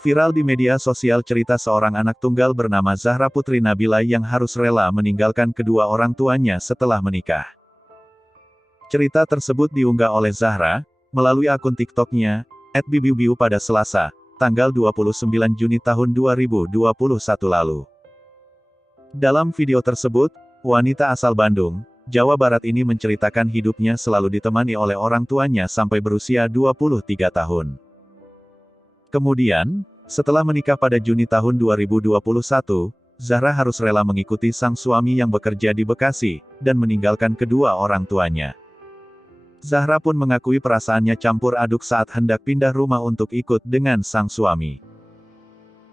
Viral di media sosial cerita seorang anak tunggal bernama Zahra Putri Nabila yang harus rela meninggalkan kedua orang tuanya setelah menikah. Cerita tersebut diunggah oleh Zahra, melalui akun TikTok-nya, @bibiubiu pada Selasa, tanggal 29 Juni tahun 2021 lalu. Dalam video tersebut, wanita asal Bandung, Jawa Barat ini menceritakan hidupnya selalu ditemani oleh orang tuanya sampai berusia 23 tahun. Kemudian, setelah menikah pada Juni tahun 2021, Zahra harus rela mengikuti sang suami yang bekerja di Bekasi, dan meninggalkan kedua orang tuanya. Zahra pun mengakui perasaannya campur aduk saat hendak pindah rumah untuk ikut dengan sang suami.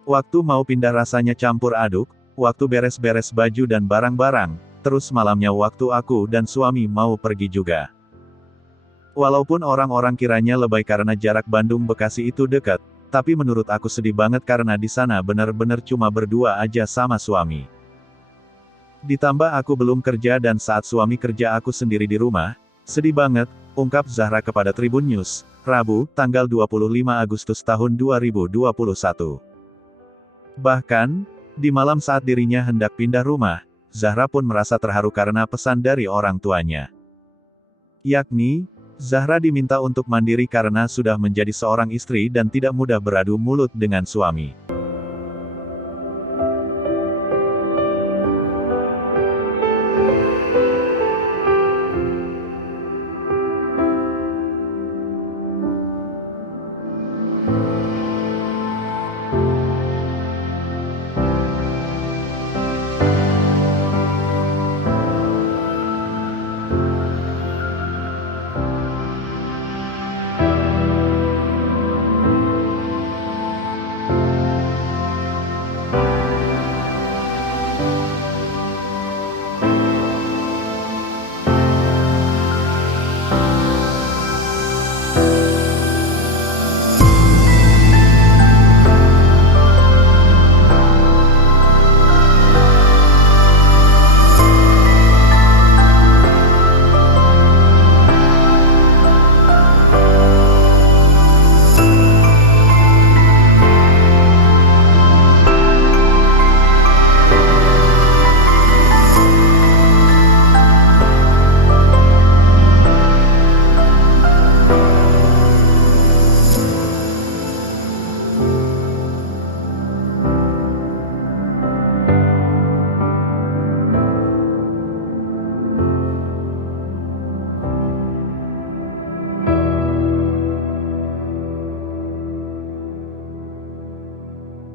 Waktu mau pindah rasanya campur aduk, waktu beres-beres baju dan barang-barang, terus malamnya waktu aku dan suami mau pergi juga. Walaupun orang-orang kiranya lebay karena jarak Bandung-Bekasi itu dekat, tapi menurut aku sedih banget karena di sana benar-benar cuma berdua aja sama suami. Ditambah aku belum kerja dan saat suami kerja aku sendiri di rumah, sedih banget, ungkap Zahra kepada Tribun News, Rabu, tanggal 25 Agustus tahun 2021. Bahkan, di malam saat dirinya hendak pindah rumah, Zahra pun merasa terharu karena pesan dari orang tuanya. Yakni, Zahra diminta untuk mandiri karena sudah menjadi seorang istri dan tidak mudah beradu mulut dengan suami.